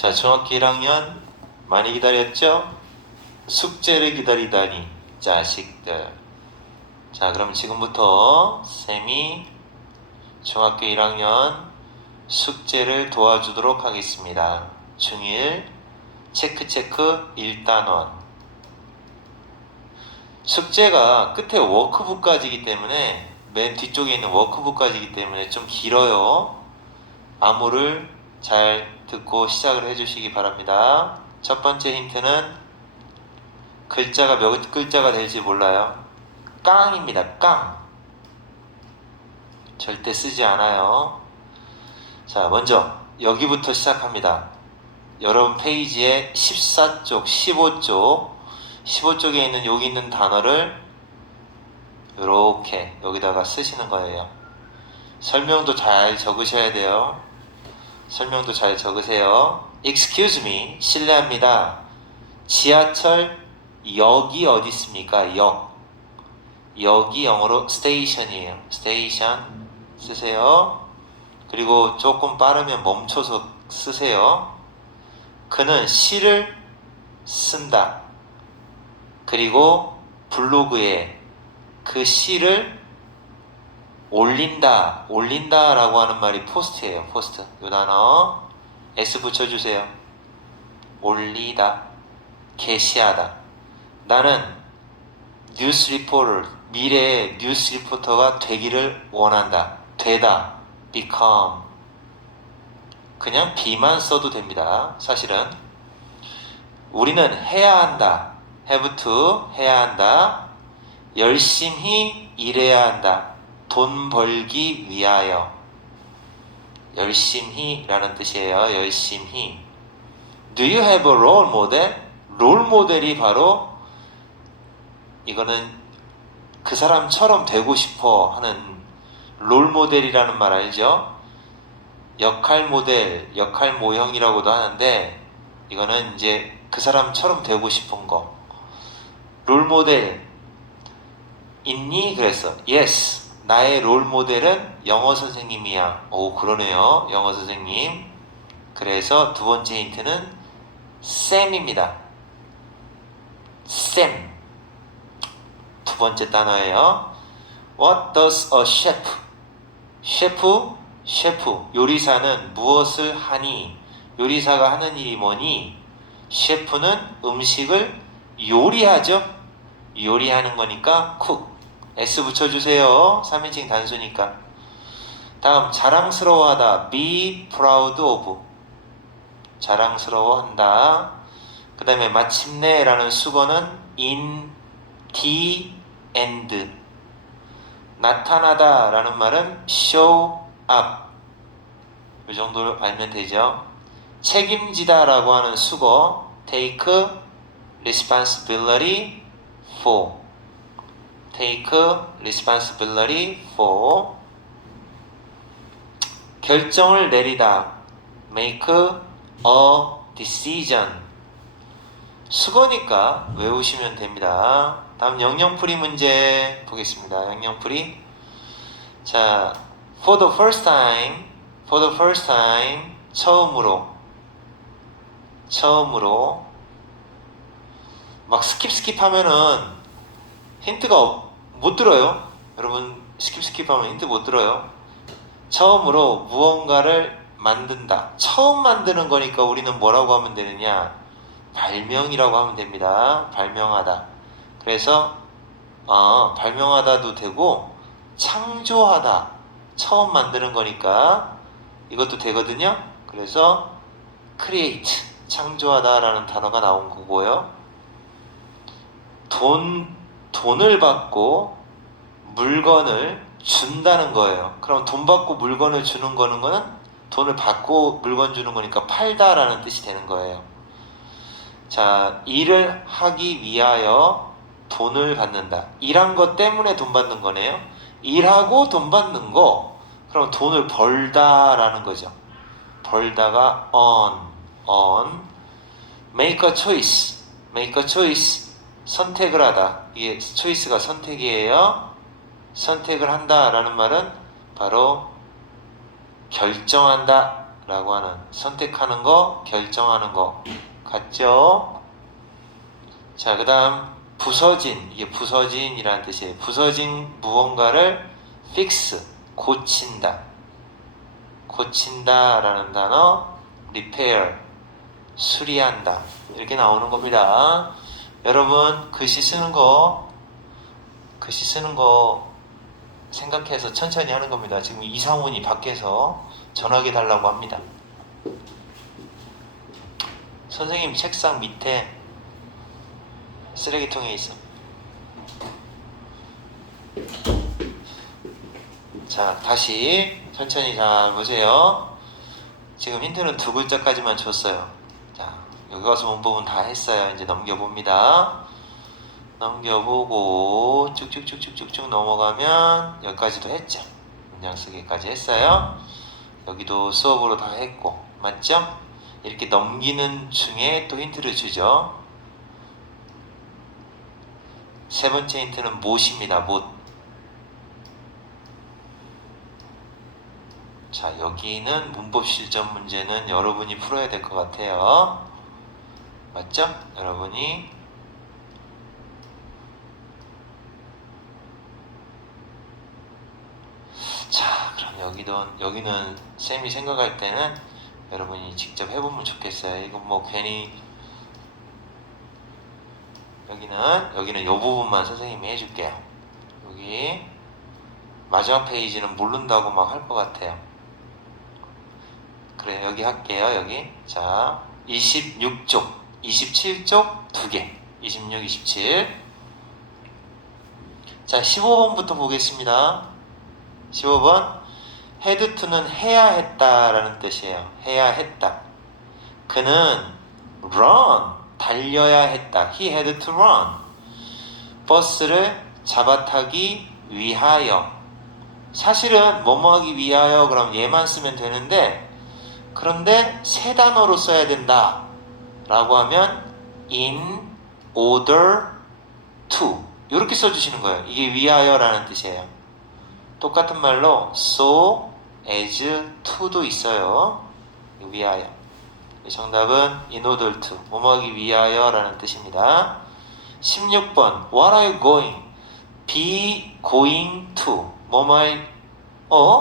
자, 중학교 1학년 많이 기다렸죠? 숙제를 기다리다니 자식들. 자, 그럼 지금부터 쌤이 중학교 1학년 숙제를 도와주도록 하겠습니다. 중1 체크 1단원. 숙제가 끝에 워크북까지이기 때문에, 맨 뒤쪽에 있는 워크북까지이기 때문에 좀 길어요. 암호를 잘 듣고 시작을 해주시기 바랍니다. 첫 번째 힌트는 글자가 몇 글자가 될지 몰라요. 깡입니다. 깡. 절대 쓰지 않아요. 자, 먼저 여기부터 시작합니다. 여러분 페이지에 14쪽, 15쪽에 있는 여기 있는 단어를 이렇게 여기다가 쓰시는 거예요. 설명도 잘 적으셔야 돼요. 설명도 잘 적으세요. Excuse me, 실례합니다. 지하철 역이 어디 있습니까? 역. 역이 영어로 station이에요. station 쓰세요. 그리고 조금 빠르면 멈춰서 쓰세요. 그는 시를 쓴다. 그리고 블로그에 그 시를 올린다 라고 하는 말이 포스트예요. 포스트. 이 단어 S 붙여주세요. 올리다, 게시하다. 나는 뉴스 리포터, 미래의 뉴스 리포터가 되기를 원한다. 되다, become. 그냥 be만 써도 됩니다. 사실은 우리는 해야 한다, have to, 해야 한다. 열심히 일해야 한다. 돈 벌기 위하여. 열심히 라는 뜻이에요. 열심히. Do you have a role model? 롤 모델이 바로 이거는 그 사람처럼 되고 싶어 하는 롤 모델이라는 말 알죠? 역할 모델, 역할 모형이라고도 하는데 이거는 이제 그 사람처럼 되고 싶은 거. 롤 모델 있니? 그랬어. Yes. 나의 롤 모델은 영어 선생님이야. 오, 그러네요. 영어 선생님. 그래서 두 번째 힌트는 쌤입니다. 쌤. 두 번째 단어예요. What does a chef? 셰프. 요리사는 무엇을 하니? 요리사가 하는 일이 뭐니? 셰프는 음식을 요리하죠. 요리하는 거니까 cook. S 붙여주세요. 3인칭 단수니까. 다음 자랑스러워하다. Be proud of. 자랑스러워한다. 그 다음에 마침내 라는 수거는 in the end. 나타나다 라는 말은 show up. 이 정도 알면 되죠. 책임지다 라고 하는 수거 take responsibility for. take responsibility for. 결정을 내리다 make a decision. 수거니까 외우시면 됩니다. 다음 영영풀이 문제 보겠습니다. 영영풀이. 자, for the first time, 처음으로 막 스킵 하면은 힌트가 못 들어요. 여러분 스킵 하면 힌트 못 들어요. 처음으로 무언가를 만든다. 처음 만드는 거니까 우리는 뭐라고 하면 되느냐? 발명이라고 하면 됩니다. 발명하다. 그래서 발명하다도 되고 창조하다. 처음 만드는 거니까 이것도 되거든요. 그래서 create, 창조하다라는 단어가 나온 거고요. 돈을 받고 물건을 준다는 거예요. 그럼 돈 받고 물건을 주는 거는 돈을 받고 물건 주는 거니까 팔다라는 뜻이 되는 거예요. 자, 일을 하기 위하여 돈을 받는다. 일한 것 때문에 돈 받는 거네요. 일하고 돈 받는 거, 그럼 돈을 벌다라는 거죠. 벌다가 earn. make a choice. 선택을 하다. 이게 choice가 선택이에요. 선택을 한다라는 말은 바로 결정한다 라고 하는, 선택하는 거, 결정하는 거 같죠? 자, 그 다음 부서진, 이게 부서진이라는 뜻이에요. 부서진 무언가를 fix, 고친다. 고친다 라는 단어, repair, 수리한다, 이렇게 나오는 겁니다. 여러분 글씨 쓰는 거 생각해서 천천히 하는 겁니다. 지금 이상훈이 밖에서 전화기 달라고 합니다. 선생님 책상 밑에 쓰레기통에 있어. 자, 다시 천천히 잘 보세요. 지금 힌트는 두 글자까지만 줬어요. 자, 여기 가서 문법은 다 했어요. 이제 넘겨봅니다. 넘겨보고 쭉쭉쭉쭉쭉 넘어가면 여기까지도 했죠. 문장 쓰기까지 했어요. 여기도 수업으로 다 했고, 맞죠? 이렇게 넘기는 중에 또 힌트를 주죠. 세 번째 힌트는 못입니다. 못. 자, 여기는 문법 실전 문제는 여러분이 풀어야 될 것 같아요. 맞죠? 여러분이. 자, 그럼 여기는 쌤이 생각할 때는 여러분이 직접 해보면 좋겠어요. 이건 뭐 괜히 여기는 요 부분만 선생님이 해줄게요. 여기 마지막 페이지는 모른다고 막 할 것 같아요. 그래, 여기 할게요. 여기. 자, 26쪽 27쪽 2개, 26, 27. 자, 15번부터 보겠습니다. 15번, had to는 해야 했다 라는 뜻이에요. 해야 했다. 그는 run, 달려야 했다. He had to run. 버스를 잡아타기 위하여. 사실은 뭐뭐 하기 위하여 그럼 얘만 쓰면 되는데, 그런데 세 단어로 써야 된다 라고 하면 in order to 이렇게 써주시는 거예요. 이게 위하여 라는 뜻이에요. 똑같은 말로 so as to도 있어요. 위하여. 정답은 in order to, 뭐뭐 하기 위하여 라는 뜻입니다. 16번, what are you going? be going to,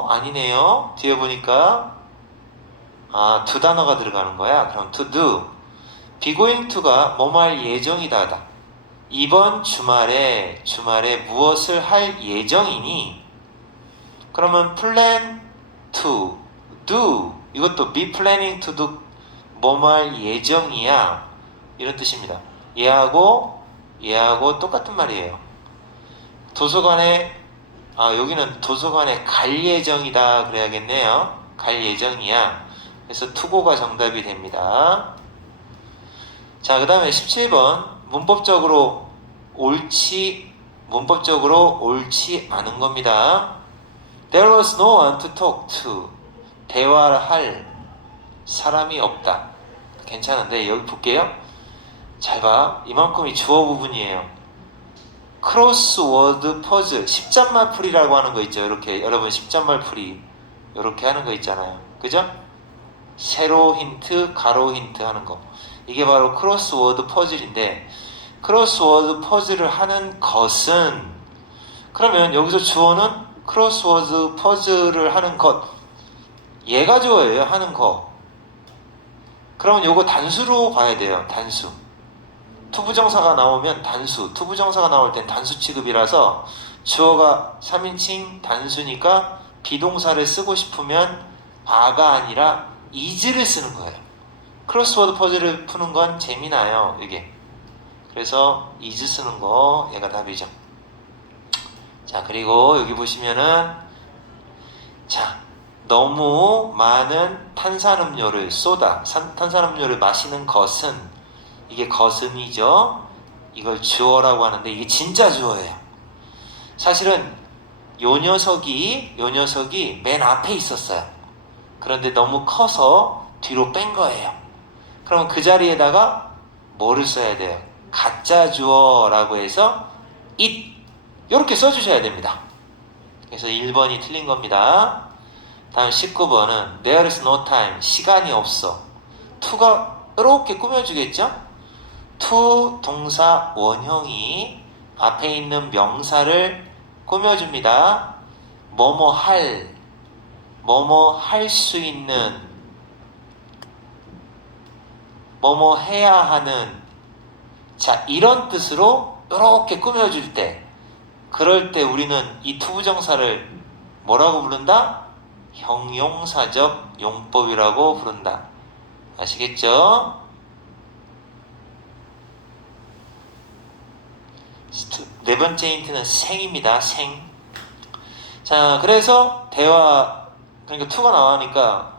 아니네요. 뒤에 보니까 두 단어가 들어가는 거야. 그럼 to do, be going to가 뭐뭐 할 예정이다. 이번 주말에 무엇을 할 예정이니? 그러면 plan to do, 이것도 be planning to do, 뭐뭐 할 예정이야, 이런 뜻입니다. 얘하고 똑같은 말이에요. 도서관에 여기는 도서관에 갈 예정이다 그래야겠네요. 갈 예정이야. 그래서 to고가 정답이 됩니다. 자, 그 다음에 17번, 문법적으로 옳지 않은 겁니다. There was no one to talk to. 대화를 할 사람이 없다. 괜찮은데 여기 볼게요. 잘 봐. 이만큼이 주어 부분이에요. 크로스워드 퍼즐, 10잔말 풀이라고 하는 거 있죠. 이렇게 여러분 10잔말 풀이 이렇게 하는 거 있잖아요. 그죠? 세로 힌트, 가로 힌트 하는 거. 이게 바로 크로스워드 퍼즐인데, 크로스워드 퍼즐을 하는 것은, 그러면 여기서 주어는 크로스워드 퍼즐을 하는 것, 얘가 주어예요. 하는 거. 그러면 요거 단수로 봐야 돼요. 단수. 투부정사가 나오면 단수, 투부정사가 나올 땐 단수 취급이라서 주어가 3인칭 단수니까 비동사를 쓰고 싶으면 a가 아니라 is를 쓰는 거예요. 크로스워드 퍼즐을 푸는 건 재미나요, 이게. 그래서 is 쓰는 거, 얘가 답이죠. 자, 그리고 여기 보시면은, 자, 너무 많은 탄산음료를 탄산음료를 마시는 것은, 이게 것은이죠. 이걸 주어라고 하는데 이게 진짜 주어예요. 사실은 요 녀석이 맨 앞에 있었어요. 그런데 너무 커서 뒤로 뺀 거예요. 그럼 그 자리에다가 뭐를 써야 돼요? 가짜 주어라고 해서 it 이렇게 써주셔야 됩니다. 그래서 1번이 틀린 겁니다. 다음 19번은 there is no time. 시간이 없어. to가 이렇게 꾸며주겠죠? to 동사 원형이 앞에 있는 명사를 꾸며줍니다. 뭐뭐 할, 뭐뭐 할 수 있는, 뭐뭐 해야 하는, 자, 이런 뜻으로 이렇게 꾸며줄 때, 그럴 때 우리는 이 투부정사를 뭐라고 부른다? 형용사적 용법이라고 부른다. 아시겠죠? 네 번째 힌트는 생입니다. 생. 자, 그래서 대화, 그러니까 투가 나오니까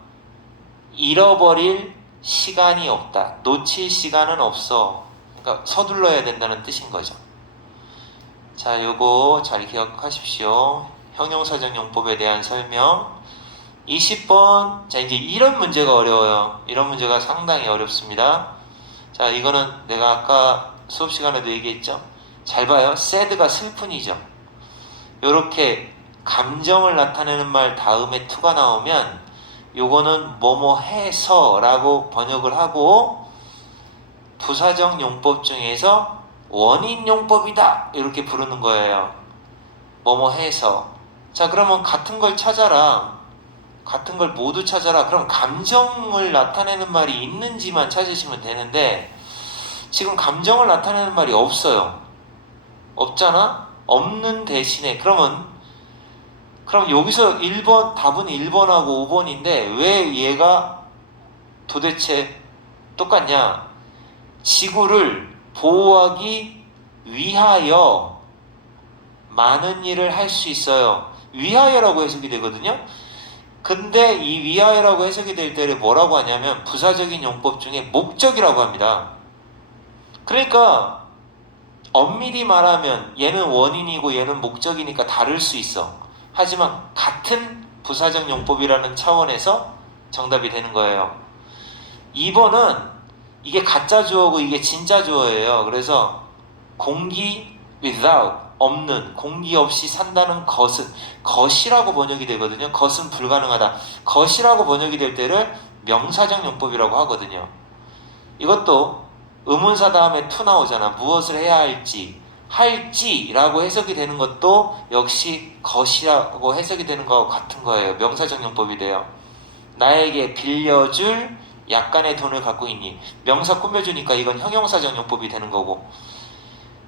잃어버릴 시간이 없다. 놓칠 시간은 없어. 그러니까 서둘러야 된다는 뜻인 거죠. 자, 요거 잘 기억하십시오. 형용사적 용법에 대한 설명. 20번. 자, 이제 이런 문제가 어려워요. 이런 문제가 상당히 어렵습니다. 자, 이거는 내가 아까 수업 시간에도 얘기했죠. 잘 봐요. sad가 슬픈이죠. 요렇게 감정을 나타내는 말 다음에 to가 나오면 요거는 뭐뭐 해서 라고 번역을 하고 부사적 용법 중에서 원인 용법이다 이렇게 부르는 거예요. 뭐뭐 해서. 자, 그러면 같은 걸 찾아라. 같은 걸 모두 찾아라. 그럼 감정을 나타내는 말이 있는지만 찾으시면 되는데 지금 감정을 나타내는 말이 없어요. 없잖아? 없는 대신에 그럼 여기서 1번 답은 1번하고 5번인데 왜 얘가 도대체 똑같냐? 지구를 보호하기 위하여 많은 일을 할 수 있어요. 위하여라고 해석이 되거든요. 근데 이 위하여라고 해석이 될 때를 뭐라고 하냐면 부사적인 용법 중에 목적이라고 합니다. 그러니까 엄밀히 말하면 얘는 원인이고 얘는 목적이니까 다를 수 있어. 하지만 같은 부사적 용법이라는 차원에서 정답이 되는 거예요. 2번은 이게 가짜 주어고 이게 진짜 주어예요. 그래서 공기 without 없는, 공기 없이 산다는 것은 것이라고 번역이 되거든요. 것은 불가능하다. 것이라고 번역이 될 때를 명사적 용법이라고 하거든요. 이것도 의문사 다음에 to 나오잖아. 무엇을 해야 할지라고 해석이 되는 것도 역시 것이라고 해석이 되는 거하고 같은 거예요. 명사적 용법이 돼요. 나에게 빌려줄 약간의 돈을 갖고 있니? 명사 꾸며주니까 이건 형용사적 용법이 되는 거고,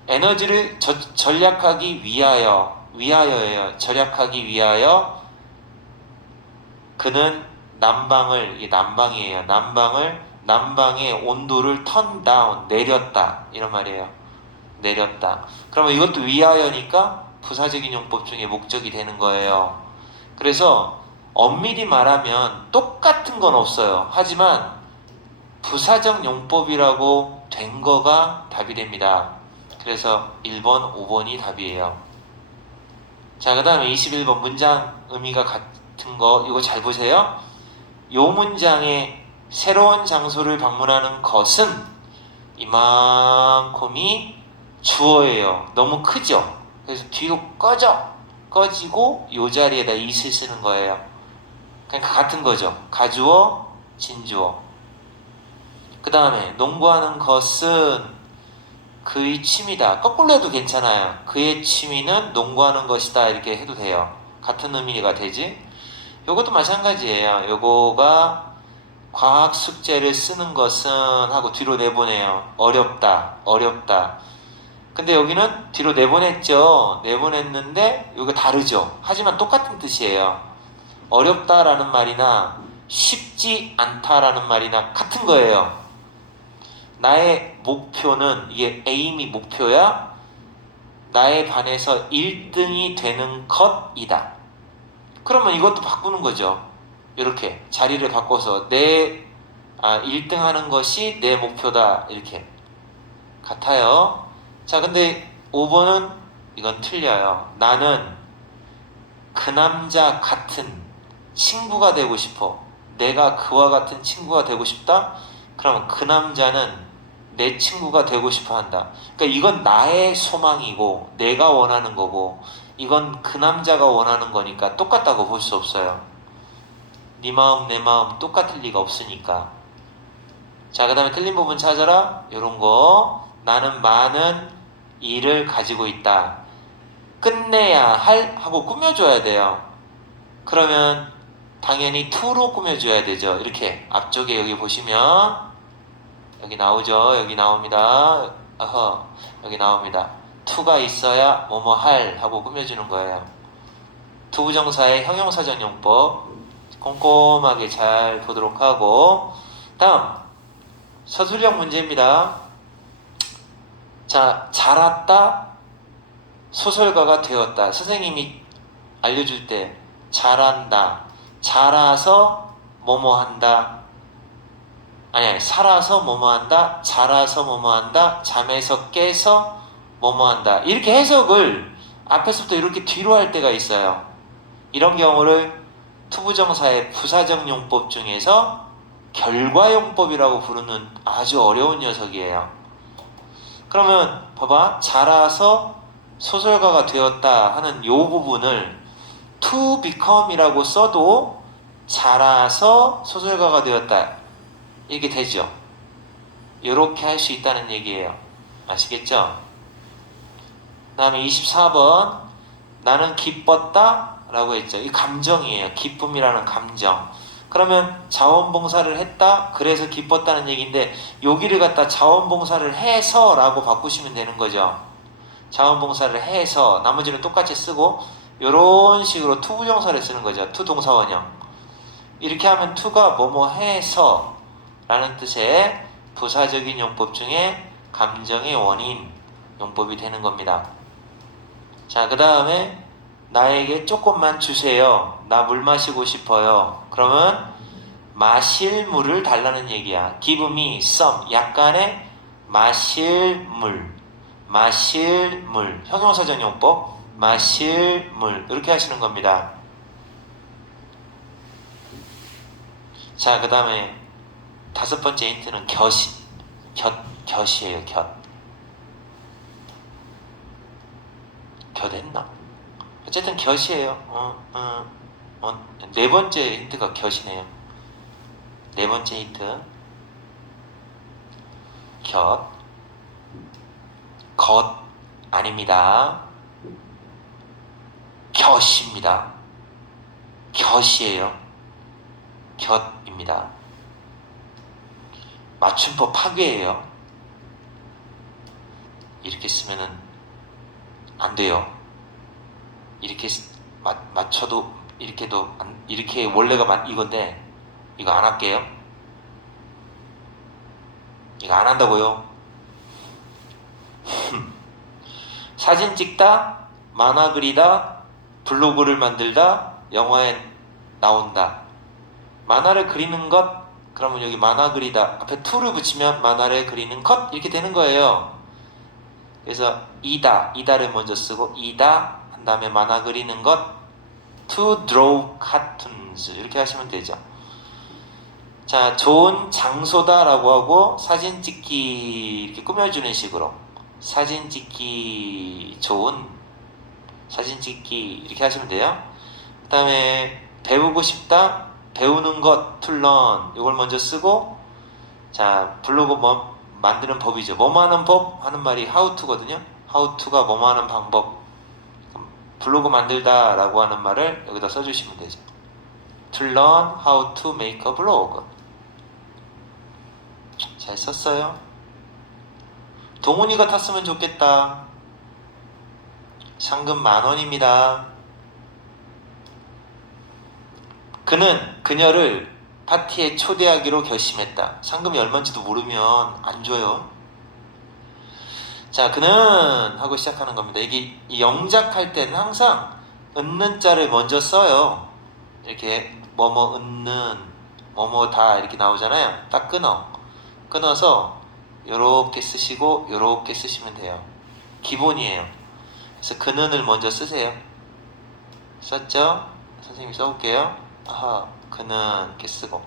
에너지를 절약하기 위하여예요. 절약하기 위하여 그는 난방을, 이게 난방이에요. 난방의 온도를 turn down, 내렸다 이런 말이에요. 내렸다. 그러면 이것도 위하여니까 부사적인 용법 중에 목적이 되는 거예요. 그래서 엄밀히 말하면 똑같은 건 없어요. 하지만 부사적 용법이라고 된 거가 답이 됩니다. 그래서 1번, 5번이 답이에요. 자, 그 다음에 21번 문장 의미가 같은 거 이거 잘 보세요. 요 문장에 새로운 장소를 방문하는 것은 이만큼이 주어예요. 너무 크죠? 그래서 뒤로 꺼지고 요 자리에다 is을 쓰는 거예요. 그러니까 같은 거죠. 가주어, 진주어. 그 다음에 농구하는 것은 그의 취미다. 거꾸로 해도 괜찮아요. 그의 취미는 농구하는 것이다 이렇게 해도 돼요. 같은 의미가 되지. 요것도 마찬가지예요. 요거가 과학 숙제를 쓰는 것은 하고 뒤로 내보내요. 어렵다. 근데 여기는 뒤로 내보냈는데 여기가 다르죠. 하지만 똑같은 뜻이에요. 어렵다라는 말이나 쉽지 않다라는 말이나 같은 거예요. 나의 목표는, 이게 aim이 목표야. 나의 반에서 1등이 되는 것이다. 그러면 이것도 바꾸는 거죠. 이렇게 자리를 바꿔서 1등 하는 것이 내 목표다 이렇게 같아요. 자, 근데 5번은 이건 틀려요. 나는 그 남자 같은 친구가 되고 싶어. 내가 그와 같은 친구가 되고 싶다? 그러면 그 남자는 내 친구가 되고 싶어 한다. 그러니까 이건 나의 소망이고 내가 원하는 거고 이건 그 남자가 원하는 거니까 똑같다고 볼 수 없어요. 네 마음 내 마음 똑같을 리가 없으니까. 자, 그 다음에 틀린 부분 찾아라. 요런 거. 나는 많은 일을 가지고 있다. 끝내야 할 하고 꾸며줘야 돼요. 그러면 당연히 to로 꾸며줘야 되죠. 이렇게 앞쪽에 여기 보시면 여기 나오죠. 여기 나옵니다. 여기 나옵니다. to가 있어야 뭐뭐 할 하고 꾸며주는 거예요. 투부정사의 형용사전용법 꼼꼼하게 잘 보도록 하고, 다음 서술형 문제입니다. 자, 자랐다 소설가가 되었다. 선생님이 알려줄 때 자란다, 자라서 뭐뭐한다, 아니 살아서 뭐뭐한다, 자라서 뭐뭐한다, 잠에서 깨서 뭐뭐한다, 이렇게 해석을 앞에서부터 이렇게 뒤로 할 때가 있어요. 이런 경우를 투부정사의 부사적 용법 중에서 결과용법이라고 부르는 아주 어려운 녀석이에요. 그러면 봐봐, 자라서 소설가가 되었다 하는 요 부분을 to become이라고 써도 자라서 소설가가 되었다 이렇게 되죠. 이렇게 할 수 있다는 얘기예요. 아시겠죠? 그 다음에 24번 나는 기뻤다 라고 했죠. 이 감정이에요. 기쁨이라는 감정. 그러면 자원봉사를 했다 그래서 기뻤다는 얘기인데 여기를 갖다 자원봉사를 해서 라고 바꾸시면 되는 거죠. 자원봉사를 해서, 나머지는 똑같이 쓰고 이런 식으로 투부정사를 쓰는 거죠. 투동사원형. 이렇게 하면 to가 뭐뭐 해서 라는 뜻의 부사적인 용법 중에 감정의 원인 용법이 되는 겁니다. 자, 그 다음에 나에게 조금만 주세요. 나 물 마시고 싶어요. 그러면 마실 물을 달라는 얘기야. Give me some. 약간의 마실 물. 마실 물. 형용사적 용법. 마실 물. 이렇게 하시는 겁니다. 자, 그 다음에 다섯 번째 힌트는 곁이에요. 곁했나? 어쨌든 곁이에요. 네 번째 힌트가 곁이네요. 네 번째 힌트. 겉 아닙니다. 곁입니다. 곁이에요. 곁입니다. 맞춤법 파괴예요. 이렇게 쓰면은 안 돼요. 이렇게 맞춰도 이렇게도 이렇게 원래가 이건데 이거 안 할게요. 이거 안 한다고요. 사진 찍다, 만화 그리다, 블로그를 만들다, 영화에 나온다. 만화를 그리는 것, 그러면 여기 만화 그리다 앞에 to를 붙이면 만화를 그리는 것 이렇게 되는 거예요. 그래서 이다를 먼저 쓰고 이다 한 다음에 만화 그리는 것 to draw cartoons 이렇게 하시면 되죠. 자, 좋은 장소다 라고 하고 사진 찍기 이렇게 꾸며주는 식으로 사진 찍기 좋은 사진 찍기 이렇게 하시면 돼요. 그 다음에 배우고 싶다 배우는 것 to learn 이걸 먼저 쓰고, 자, 블로그 뭐 만드는 법이죠. 뭐뭐 하는 법 하는 말이 how to거든요. how to가 뭐뭐 하는 방법. 블로그 만들다 라고 하는 말을 여기다 써주시면 되죠. To learn how to make a blog. 잘 썼어요. 동훈이가 탔으면 좋겠다. 상금 10,000원입니다. 그는 그녀를 파티에 초대하기로 결심했다. 상금이 얼마인지도 모르면 안 줘요. 자, 그는 하고 시작하는 겁니다. 이게 영작할 때는 항상 은는 자를 먼저 써요. 이렇게 뭐뭐 은는 뭐뭐 다 이렇게 나오잖아요. 딱 끊어서 요렇게 쓰시고 요렇게 쓰시면 돼요. 기본이에요. 그래서 그는을 먼저 쓰세요. 썼죠? 선생님이 써볼게요. 그는 이렇게 쓰고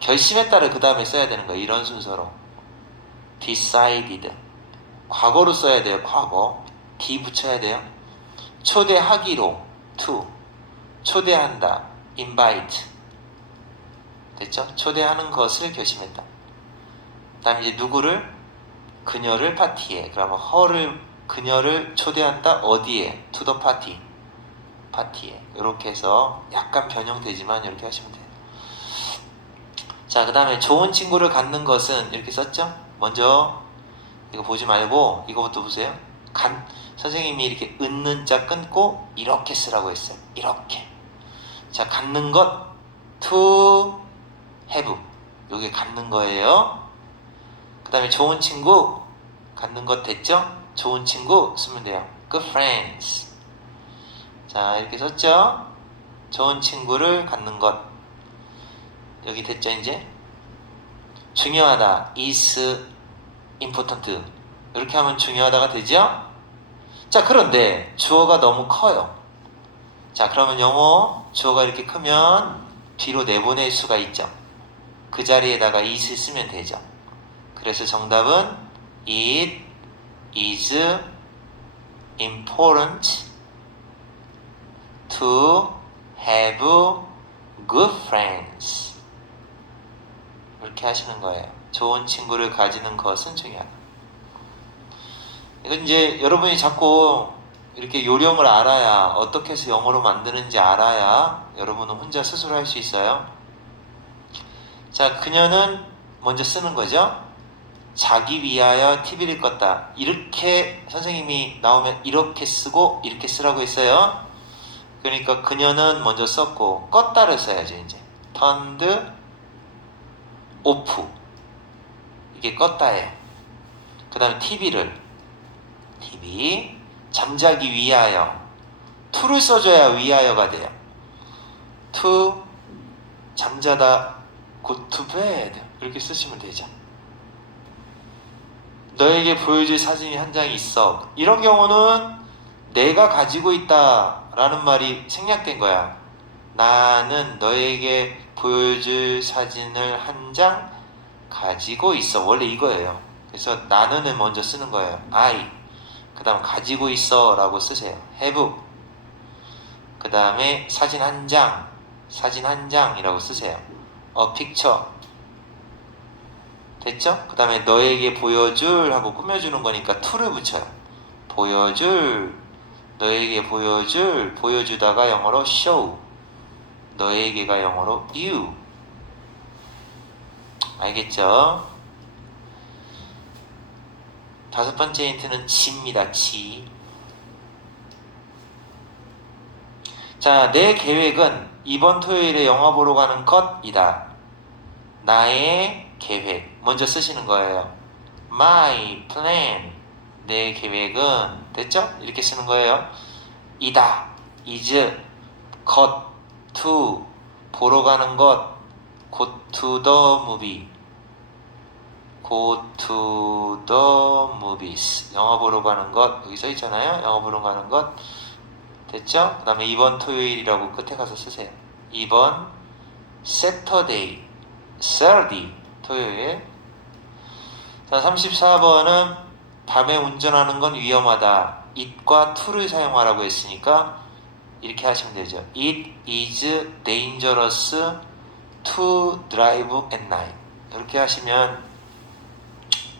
결심했다를 그 다음에 써야 되는 거예요. 이런 순서로 decided 과거로 써야 돼요. 과거 d 붙여야 돼요. 초대하기로 to 초대한다 invite 됐죠? 초대하는 것을 결심했다. 다음 이제 누구를? 그녀를 파티에. 그러면 그녀를 초대한다. 어디에? to the party. 파티에. 이렇게 해서 약간 변형되지만 이렇게 하시면 돼요. 자, 그 다음에 좋은 친구를 갖는 것은 이렇게 썼죠? 먼저 이거 보지 말고 이거부터 보세요. 선생님이 이렇게 은는 자 끊고 이렇게 쓰라고 했어요. 이렇게. 자, 갖는 것 to have. 요게 갖는 거예요. 그 다음에 좋은 친구 갖는 것 됐죠? 좋은 친구 쓰면 돼요. Good friends. 자, 이렇게 썼죠? 좋은 친구를 갖는 것. 여기 됐죠, 이제? 중요하다. is important. 이렇게 하면 중요하다가 되죠? 자, 그런데 주어가 너무 커요. 자, 그러면 영어 주어가 이렇게 크면 뒤로 내보낼 수가 있죠. 그 자리에다가 is를 쓰면 되죠. 그래서 정답은 it is important to have good friends. 이렇게 하시는 거예요. 좋은 친구를 가지는 것은 중요하다. 이건 이제 여러분이 자꾸 이렇게 요령을 알아야, 어떻게 해서 영어로 만드는지 알아야 여러분은 혼자 스스로 할 수 있어요. 자, 그녀는 먼저 쓰는 거죠. 자기 위하여 TV를 껐다. 이렇게 선생님이 나오면 이렇게 쓰고 이렇게 쓰라고 했어요. 그러니까 그녀는 먼저 썼고 껐다를 써야죠. 이제 turned off. 이게 껐다예요. 그 다음에 TV 잠자기 위하여 to를 써줘야 위하여가 돼요. to 잠자다 go to bed 이렇게 쓰시면 되죠. 너에게 보여줄 사진이 한 장이 있어. 이런 경우는 내가 가지고 있다 라는 말이 생략된 거야. 나는 너에게 보여줄 사진을 한 장 가지고 있어. 원래 이거예요. 그래서 나는을 먼저 쓰는 거예요. I. 그 다음 가지고 있어 라고 쓰세요. have. 그 다음에 사진 한 장이라고 쓰세요. A picture. 됐죠? 그 다음에 너에게 보여줄 하고 꾸며주는 거니까 to를 붙여요. 보여줄, 너에게 보여주다가 영어로 show, 너에게가 영어로 you. 알겠죠? 다섯 번째 힌트는 지입니다. 지. 자, 내 계획은 이번 토요일에 영화 보러 가는 것이다. 나의 계획. 먼저 쓰시는 거예요. My plan. 내 계획은 됐죠? 이렇게 쓰는 거예요. 이다. is. 것. to. 보러 가는 것. go to the movie. go to the movies. 영화 보러 가는 것. 여기 써 있잖아요. 영화 보러 가는 것. 됐죠? 그 다음에 이번 토요일이라고 끝에 가서 쓰세요. 이번 Saturday. 토요일. 자, 34번은 밤에 운전하는 건 위험하다. it과 to를 사용하라고 했으니까 이렇게 하시면 되죠. It is dangerous to drive at night. 이렇게 하시면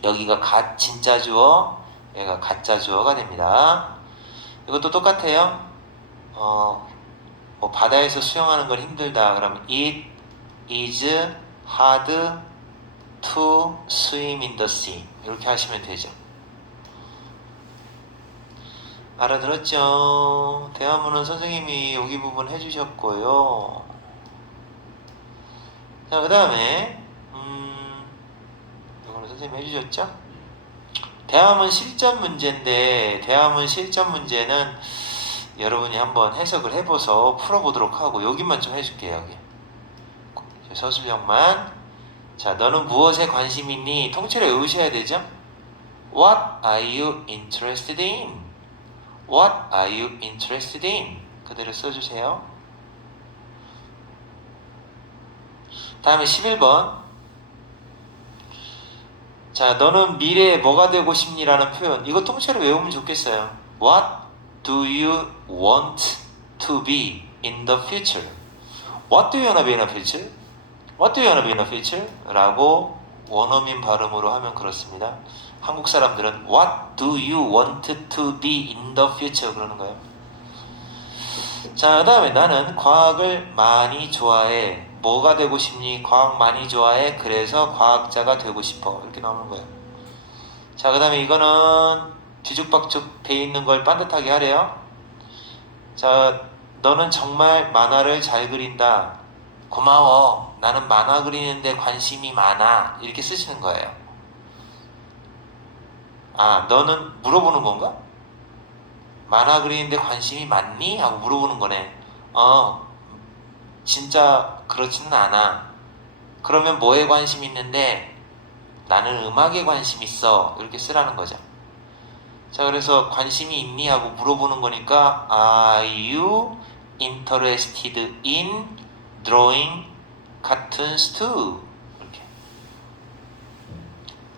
여기가 진짜 주어, 여기가 가짜 주어가 됩니다. 이것도 똑같아요. 뭐 바다에서 수영하는 건 힘들다. 그러면 it is hard to swim in the sea. 이렇게 하시면 되죠. 알아들었죠? 대화문은 선생님이 여기 부분 해주셨고요. 자, 그 다음에 이거는 선생님이 해주셨죠? 대화문 실전 문제인데, 대화문 실전 문제는 여러분이 한번 해석을 해봐서 풀어보도록 하고, 여기만 좀 해줄게요. 여기 서술형만. 자, 너는 무엇에 관심 있니? 통째로 외우셔야 되죠? What are you interested in? What are you interested in? 그대로 써주세요. 다음에 11번. 자, 너는 미래에 뭐가 되고 싶니? 라는 표현. 이거 통째로 외우면 좋겠어요. What do you want to be in the future? What do you want to be in the future? What do you want to be in the future? 라고 원어민 발음으로 하면 그렇습니다. 한국 사람들은 What do you want to be in the future? 그러는 거예요. 자, 그 다음에 나는 과학을 많이 좋아해. 뭐가 되고 싶니? 과학 많이 좋아해. 그래서 과학자가 되고 싶어. 이렇게 나오는 거예요. 자, 그 다음에 이거는 뒤죽박죽 돼 있는 걸 반듯하게 하래요. 자, 너는 정말 만화를 잘 그린다. 고마워. 나는 만화 그리는데 관심이 많아. 이렇게 쓰시는 거예요. 아, 너는 물어보는 건가? 만화 그리는데 관심이 많니? 하고 물어보는 거네. 진짜 그렇지는 않아. 그러면 뭐에 관심 있는데? 나는 음악에 관심 있어. 이렇게 쓰라는 거죠. 자, 그래서 관심이 있니? 하고 물어보는 거니까 Are you interested in drawing cartoons too? 이렇게.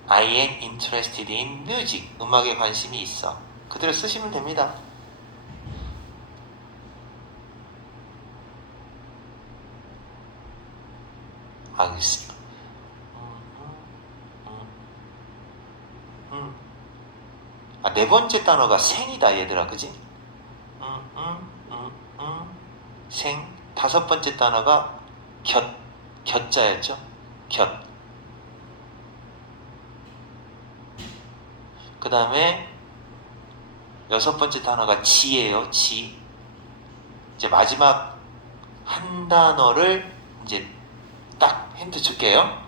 I am interested in music. 음악에 관심이 있어. 그대로 쓰시면 됩니다. 알겠습니다. 네 번째 단어가 생이다, 얘들아, 그지? 생. 다섯 번째 단어가 곁자였죠? 곁. 그 다음에 여섯 번째 단어가 지예요, 지. 이제 마지막 한 단어를 이제 딱 힌트 줄게요.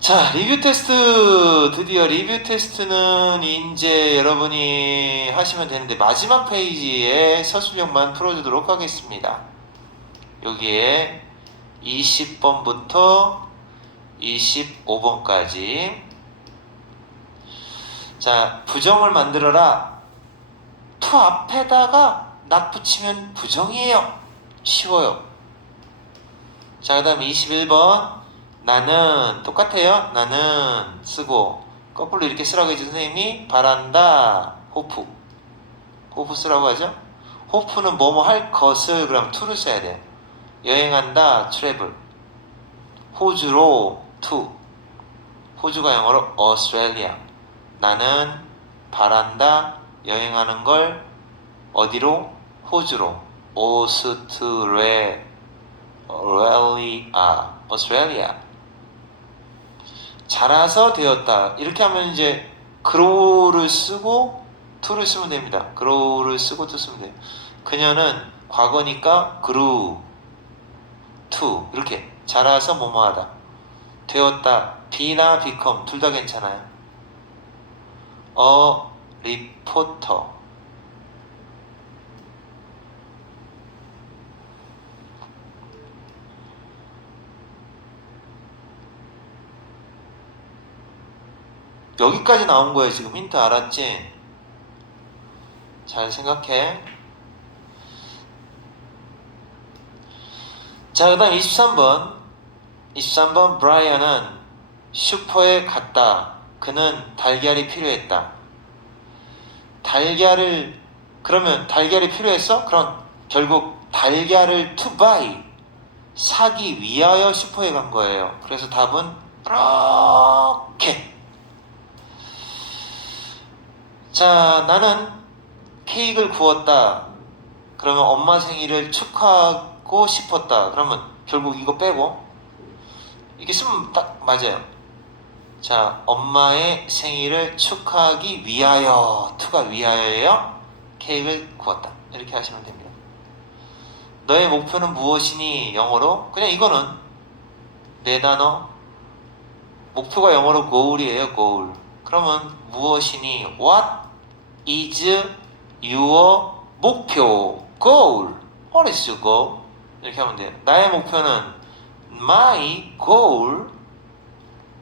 자, 리뷰 테스트. 드디어 리뷰 테스트는 이제 여러분이 하시면 되는데 마지막 페이지에 서술형만 풀어주도록 하겠습니다. 여기에 20번부터 25번까지. 자, 부정을 만들어라. to 앞에다가 not 붙이면 부정이에요. 쉬워요. 자, 그 다음에 21번. 나는 똑같아요. 나는 쓰고 거꾸로 이렇게 쓰라고 해준 선생님이 바란다. 호프. 호프 쓰라고 하죠. 호프는 뭐뭐 할 것을 그럼 to를 써야 돼요. 여행한다. travel. 호주로 to. 호주가 영어로 Australia. 나는 바란다. 여행하는 걸 어디로? 호주로. Australia. 자라서 되었다. 이렇게 하면 이제 grow를 쓰고 to를 쓰면 됩니다. grow를 쓰고 to 쓰면 돼요. 그녀는 과거니까 grew to. 이렇게 자라서 뭐뭐하다. 되었다. be나 become 둘 다 괜찮아요. reporter. 여기까지 나온 거예요. 지금 힌트 알았지? 잘 생각해. 자, 그 다음 23번 브라이언은 슈퍼에 갔다. 그는 달걀이 필요했다. 그러면 달걀이 필요했어? 그럼 결국 달걀을 to buy, 사기 위하여 슈퍼에 간 거예요. 그래서 답은 이렇게. 자, 나는 케이크를 구웠다. 그러면 엄마 생일을 축하하고 싶었다. 그러면 결국 이거 빼고 이렇게 쓰면 딱 맞아요. 자, 엄마의 생일을 축하하기 위하여. to가 위하여예요. 케이크를 구웠다. 이렇게 하시면 됩니다. 너의 목표는 무엇이니? 영어로. 그냥 이거는 네 단어. 목표가 영어로 goal이에요. goal. 그러면 무엇이니? What is your 목표? goal. What is your goal? 이렇게 하면 돼요. 나의 목표는 my goal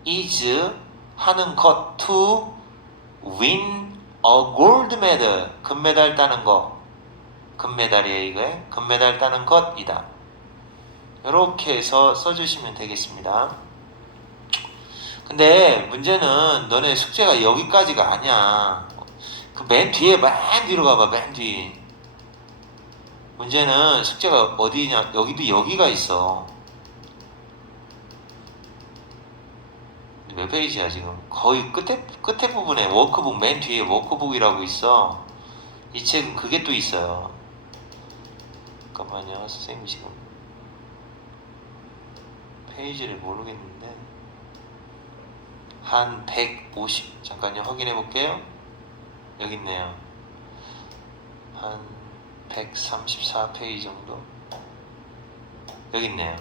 is 하는 것 to win a gold medal. 금메달 따는 거. 금메달이에요, 이거에. 금메달 따는 것이다. 이렇게 해서 써주시면 되겠습니다. 근데 문제는 너네 숙제가 여기까지가 아니야. 그 맨 뒤에, 맨 뒤로 가봐. 맨 뒤. 문제는 숙제가 어디냐, 여기도 여기가 있어. 몇 페이지야 지금? 거의 끝에 부분에 워크북 맨 뒤에 워크북이라고 있어. 이 책은 그게 또 있어요. 잠깐만요, 선생님 지금 페이지를 모르겠는데 한 150, 잠깐요 확인해 볼게요. 여기 있네요. 한 134페이지 정도 여기 있네요.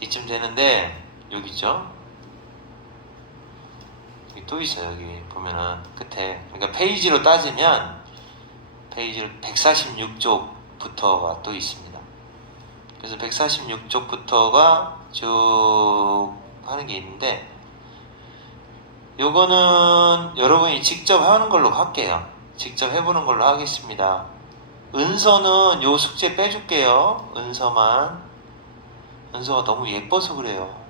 이쯤 되는데 여기 있죠? 여기 또 있어요. 여기 보면은 끝에, 그러니까 페이지로 따지면 페이지를 146쪽부터가 또 있습니다. 그래서 146쪽부터가 쭉 하는 게 있는데, 요거는 여러분이 직접 하는 걸로 할게요. 직접 해보는 걸로 하겠습니다. 은서는 요 숙제 빼줄게요. 은서만. 은서가 너무 예뻐서 그래요.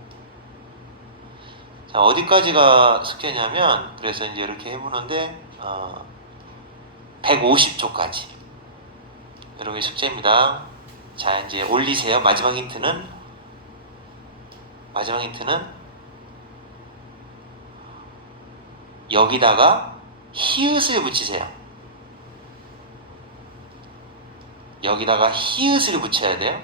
자, 어디까지가 숙제냐면, 그래서 이제 이렇게 해보는데 150쪽까지 여러분의 숙제입니다. 자, 이제 올리세요. 마지막 힌트는 여기다가 히읗을 붙이세요. 여기다가 히읗을 붙여야 돼요.